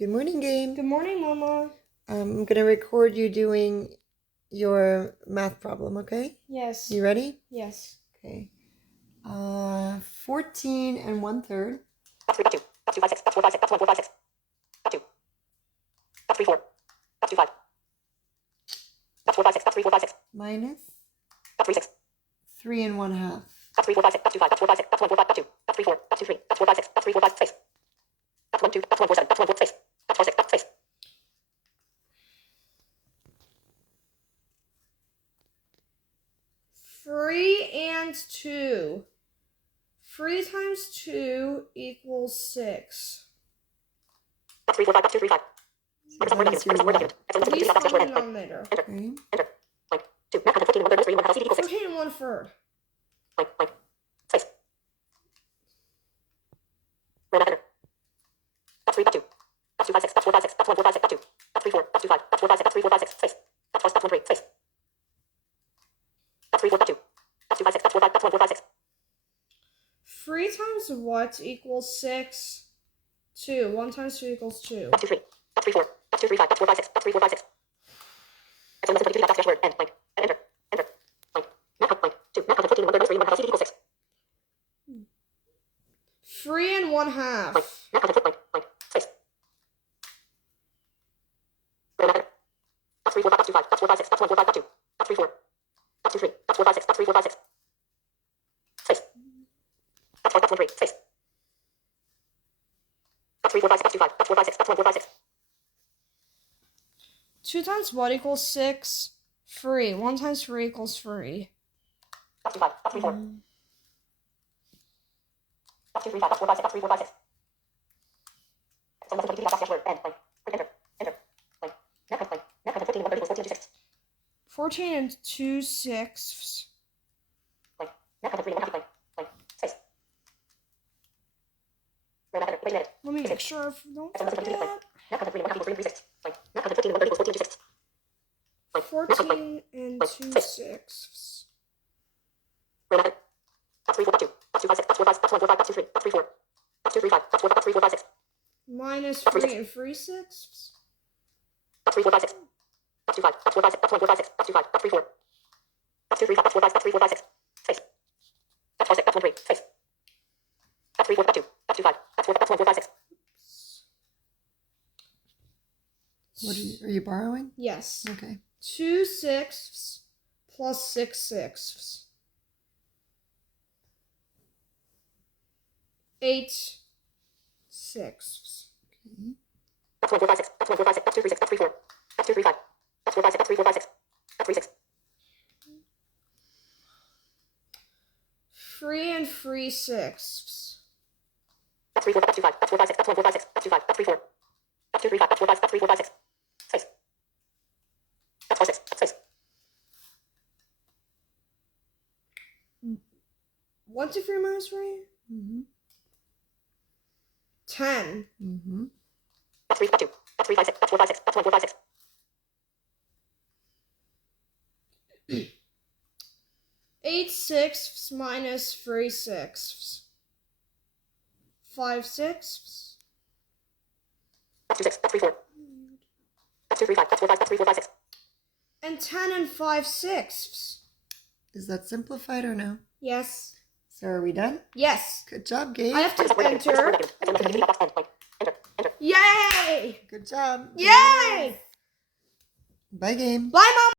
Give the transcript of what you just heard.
Good morning, Gabe. Good morning, Mama. I'm going to record you doing your math problem, okay? Yes. You ready? Yes. Okay. 14 and 1/3. That's 3, that's 2. That's 2, 5, 6. That's 4, 5, 6. That's 1, 4, 5, 6. That's 2. That's 3, 4. That's 2, 5. That's 4, 5, 6. That's 3, 4, 5, 6. Minus That's 3, 6. 3 and 1/2. That's 3, 4, 5, 6. That's 2, 5. That's 4, 5, 6. That's 1, 4, 5. That's 2. That's 3, 4. That's 2, 3. That's 4, 5, 6. That's 3, 4, 5, 6. That's 1, 2. That's 1, 4, 7. That's 1, 4, 6. That's 4, 6. That's 6. 3 and 2. 3 times 2 equals 6. That's 3, 4, 5. That's 2, 3, 5. That's That is your word what? document. Least common denominator. Enter. Okay. Enter. Blank. 2. Math 14 and 1/3 3 and 1/2 CD equals 6. 14 and 1/3. Blank. Blank. Space. Random enter. That's 3. That's 2. That's 2, 5, 6. That's 4, 5, 6. That's 1, 4, 5, 6. That's 2. That's 3, 4. That's 2, 5. That's 4, 5, 6. That's 3, 4, 5, 6. Space. That's 1, 3. Space. That's 3, 4. That's 2. That's 2, 5, 6. That's 4, 5. That's 1, 4, 5, 6. 3 times what equals 6? 2. 1 times 2 equals 2. That's 2, 3. That's 3, 4. That's 2, 3, 5. That's 4, 5, 6. That's 3, 4, 5, 6. That's 1, 2, 3, that's word. End. Blank. And enter. Enter. Blank. Math. Blank. 2. Math 14 and 1/3 3 and 1/2 CD equals 6. 3 and 1/2. Blank. Math. Blank. Blank. Space. Random enter. That's 3, 4, 5. That's 2, 5. That's 4, 5, 6. That's 1, 4, 5. That's 2. That's 3, 4. That's 2, 3. That's 4, 5, 6. That's 3, 4, 5, 6. Space. That's 1, 3. Space. That's 3, 4, 5, 6. That's 2, 5. That's 4, 5, 6. That's 1, 4, 5, 6. 2 times what equals 6? 3. 1 times 3 equals 3. That's 2, 5. That's 3, 4. That's 2, 3, 5. That's 4, 5, 6. That's 3, 4, 5, 6. That's 1, 2, 3, that's word. End. Blank. Enter. Enter. Blank. Math. Blank. Math 14 and 1/3 equals 14 and 2 6. 14 and 2 sixths. Blank. Math 3 and 1/2 blank. Blank. Space. Random enter. Wait a minute. Let me make sure I don't That's 1, 2, 3, forget. blank. Math 3 and 1/2 equals 3 and 3 6. Blank. Math 14 and 1/3 equals 14 and 2 6. Blank. 14 and Blank. 2 Space. sixths. Random enter. That's 3, 4, that's 2. That's 2, 5, 6. That's 4, 5. That's 1, 4, 5. That's 2, 3. That's 3, 4. That's 2, 3, 5. That's 4, that's 3, 4, 5, 6. Minus That's 3 and 3 sixths. That's 3, 4, 5, 6. That's 2, 5. That's 4, 5, 6. That's 1, 4, 5, 6. That's 2, 5. That's 3, 4. That's 2, 3, 5. That's 4, 5. That's 3, 4, 5, 6. Space. That's 4, 6. That's 1, 3. Space. That's 3, 4. That's 2. That's 2, 5. That's 4. That's 1, 4, 5, 6. What are you borrowing? Yes. Okay. 2 sixths plus 6 sixths. 8 sixths. Okay. That's 1, 4, 5, 6. That's 1, 4, 5, 6. That's 2, 3, 6. That's 3, 4. That's 2, 3, 5. That's 4, 5, 6. That's 3, 4, 5, 6. That's 3, 6. 3 and 3 sixths. That's 3, 4. That's 2, 5. That's 4, 5, 6. That's 1, 4, 5, 6. That's 2, 5. That's 3, 4. That's 2, 3, 5. That's 4, 5. That's 3, 4, 5, 6. Space. That's 4, 6. Space. 1, 2, 3 minus 3? Mm-hmm. 10. Mm-hmm. That's 3, that's 2. That's 3, 5, 6. That's 4, 5, 6. That's 1, 4, 5, 6. 8 sixths minus 3 sixths. 5 sixths. That's 2, 6. That's 3, 4. That's 2, 3, 5. That's 4, 5. That's 3, 4, 5, 6. And 10 and 5 sixths. Is that simplified or no? Yes. So are we done? Yes. Good job, Gabe. I have to enter. Enter. Enter. Yay! Good job. Yay! Bye, Gabe. Bye, Mom.